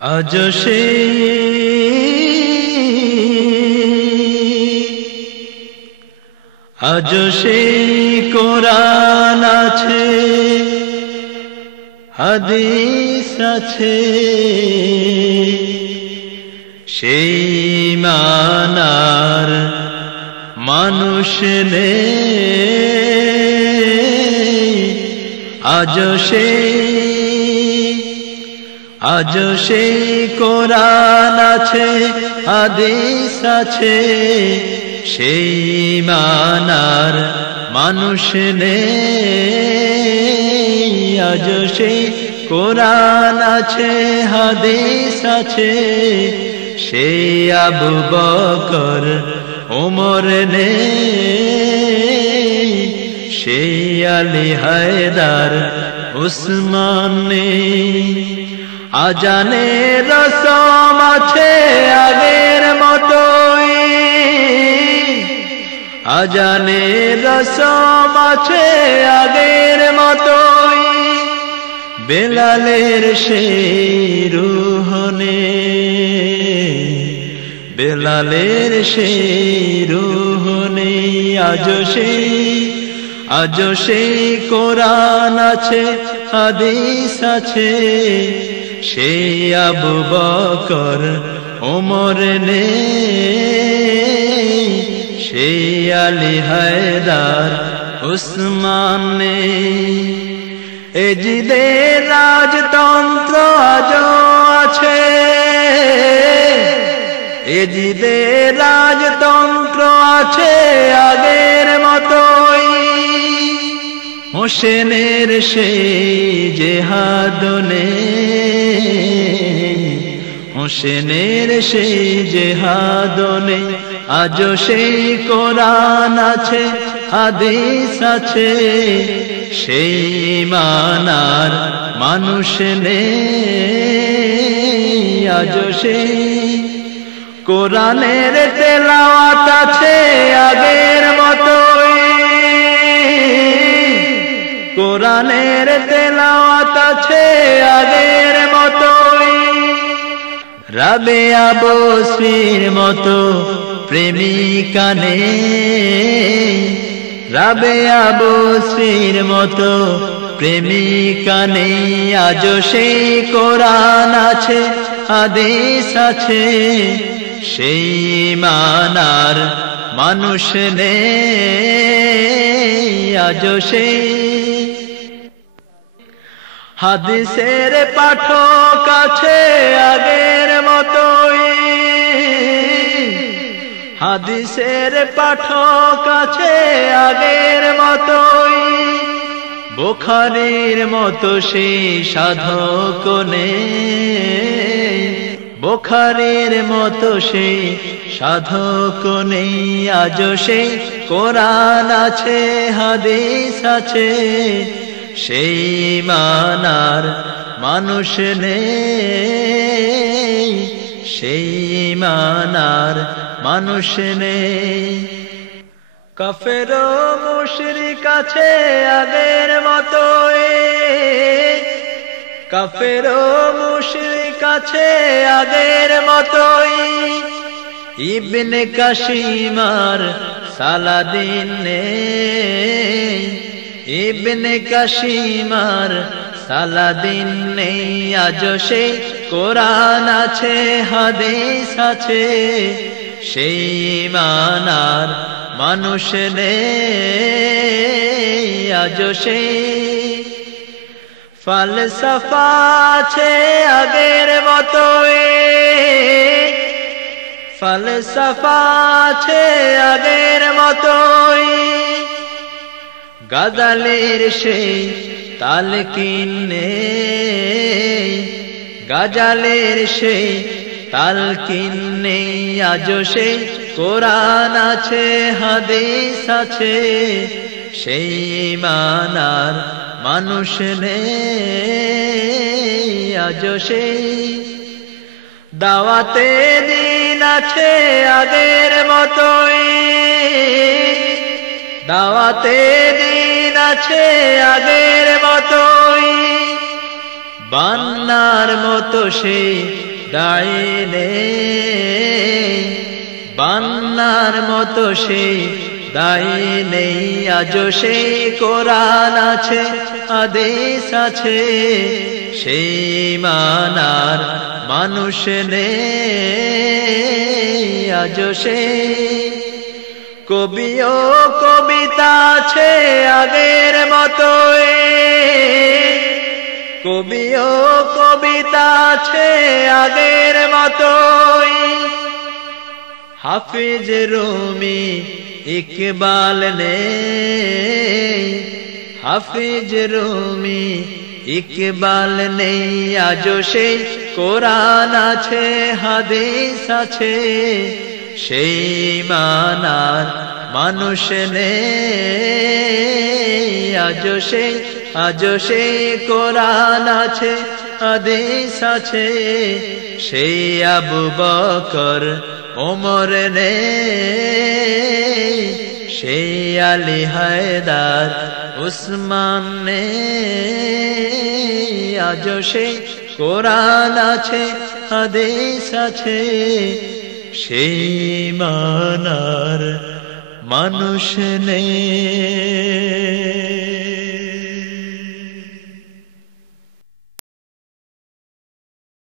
আজ সে কোরআন আছে, হাদিস আছে, সেই মানার মানুষ নেই। আজ সে কোরআন আছে, হাদিস আছে, সেই মানার মানুষ নেই। আজ সে কোরআন আছে, হাদিস আছে, সেই আবু বকর ওমর নেই, সেই আলী হায়দার উসমান নেই। আজানের রসম আছে আগের মতোই, আজানের রসম আছে আগের মতোই, বেলালের সেই রূহ নেই, বেলালের সেই রূহ নেই। আজ সেই কোরআন আছে, হাদিস আছে, সেই আবু বকর ওমর নেই, সেই আলী হায়দার উসমান নেই। এজিদের রাজতন্ত্র আজও আছে, এজিদের রাজতন্ত্র আছে আগের মতোই, হোসেনের সেই জেহাদ নেই, হোসেনের সেই জেহাদ নেই। আজ সেই কোরআন আছে, হাদিস আছে, সেই মানার মানুষ নেই। আজ সেই কোরআনের তেলাওয়াত আছে আগের মতোই, কোরআনের তেলাওয়াত আছে আগের মতোই, রাবেয়া বসরির মতো প্রেমিকা নেই, রাবেয়া বসরির মতো প্রেমিকা নেই। আজ সেই কোরআন আছে, হাদিস আছে, সেই মানার মানুষ নেই। আজ সেই হাদিসের পাঠক আছে আগের মতোই, হাদিসের পাঠক আছে আগের মতোই, বুখারীর মতো সেই সাধক নেই, বুখারীর মতো সেই সাধক নেই। আজ সেই কোরআন আছে, হাদিস আছে, সেই মানার মানুষ নেই, সেই মানার মানুষ নেই। কাফের ও মুশরিক আছে আগের মতোই, কাফের ও মুশরিক আছে আগের মতোই, ইবনে কাশিমার সালাদিন নেই, ইবনে কাশিমার সালাদিন নেই। আজ সেই কোরআন আছে, হাদিস আছে, সেই মানার মানুষ নেই। আজ সেই ফালসাফা আছে আগের মতোই, ফালসাফা আছে আগের মতোই, গাজালের সেই তালকিন নেই, গাজালের সেই তালকিন নেই। আজ সেই কোরআন আছে, হাদিস আছে, সেই মানার মানুষ নেই। আজ সেই দাওয়াতে দিন আছে আগের মতোই, দাওয়াতে দিন আছে আগের মতোই, বান্নার মতো সেই দায়ী নেই, বান্নার মতো সেই দায়ী নেই। আজও সেই কোরআন আছে, আদেশ আছে, সেই মানার মানুষ নেই। আজও সেই কবি ও কবিতা আছে আগের মতোই, কবি ও কবিতা আছে আগের মতোই। হাফিজ রুমি ইকবাল নেই, হাফিজ রুমি ইকবাল নেই। আজও সেই কোরআন আছে, হাদিস আছে, সেই মানার মানুষ নেই। আজও সেই কোরআন আছে, হাদিস আছে, সেই আবু বকর ওমর নেই, সেই আলী হায়দার উসমান নেই। আজও সেই কোরআন আছে, হাদিস আছে, সেই মানার মানুষ নেই।